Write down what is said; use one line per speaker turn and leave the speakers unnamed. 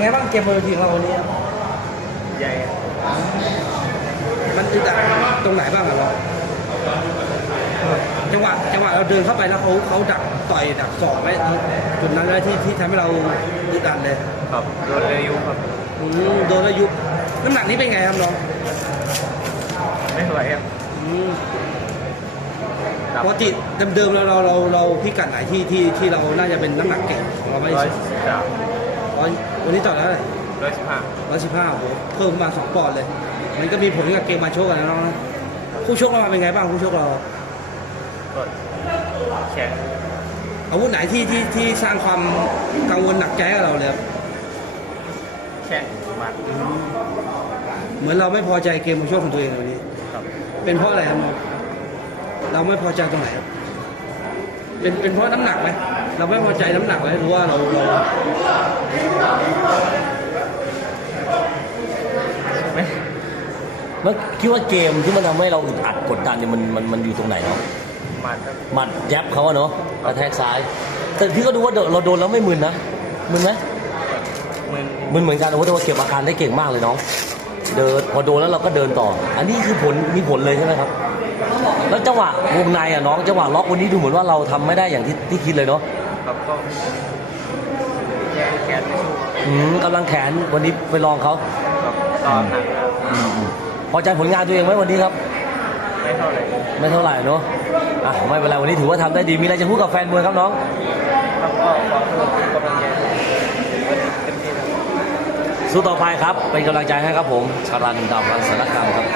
ไงบ้างเกมบนเวทีของเราวันนี้ครับใหญ่มันอึดอัดตรงไหนบ้างอะเราจังหวะจังหวะเราเดินเข้าไปแล้วเขาเขาดักต่อยดักสอกไว้จุดนั้นแล้วที่ที่ทำให้เราอึดอัดเลย
ครับโดนเลยยุครับ
อืมโดนแล้วยุบน้ำหนักนี้เป็นไงครับน้อง
ไม่ไหวครับอืมครับ
ปกติเดิมๆเราเราเราเราพิกัดไหนที่ที่ที่เราน่าจะเป็นน้ำหนักเก่งของเราไม่ร
้อยใช่สิบสาม
ร้อยวันนี้ต่อแล้วเลยร้อยสิบห้าร้อยสิบห้าโหเพิ่มขึ้นมาสองปอนด์เลย มันก็มีผลกับเกมมาโชกกันนะน้องนะคู่ชกเรามาเป็นไงบ้างคู่ชกเรา
ก็แข็ง
อาวุธไหนที่ที่ที่สร้างความกังวลหนักใจกับเราเลยครับ
แข็งหมัด
เหมือนเราไม่พอใจเกมมาโชกของตัวเองวันนี้ครับเป็นเพราะอะไรครับน้อง เราไม่พอใจตรงไหนครับเป็นเป็นเพราะน้ำหนักไหมเราไม่พอใจน้ำหนักไหมหรือว่าเราเราไม่แล้วคิดว่าเกมที่มันทำให้เราอึดอัดกดดันเนี่ยมันมันมันอยู่ตรงไหนเนาะหมัดครับหมัดยับเขาอะเนาะกระแทกซ้าย แต่พี่ก็ดูว่าเราโดนแล้วไม่มึนนะมึนไหมมึนมึนเหมือนกันโอ้โหแต่ว่าเก็บอาการได้เก่งมากเลยน้อง เดินพอโดนแล้วเราก็เดินต่อ อันนี้คือผลมีผลเลยใช่ไหมครับ แล้วจังหวะวงในอะน้องจังหวะล็อกวันนี้ดูเหมือนว่าเราทำไม่ได้อย่างที่ที่คิดเลยเนาะครับก็แย่แขนไม่สู้อืมกำลังแขนวันนี้ไปลองเขา
ครับตอนหนักครับอืมอ
ืมพอใจผลงานตัวเองไหมวันนี้ครับ ไม่เท่าไหร่ไม่เท่าไหร่เนาะอะไม่เป็นไรวันนี้ถือว่าทำได้ดีมีอะไรจะพูดกับแฟนมวยครับน้องครับก็ขอโทษทุกกำลังใจวันนี้เต็มที่แล้วสู้ต่อไปครับ เป็นกำลังใจให้ครับผมชารันดาวรังสารคามครับขอโทษทุกคนนะครับ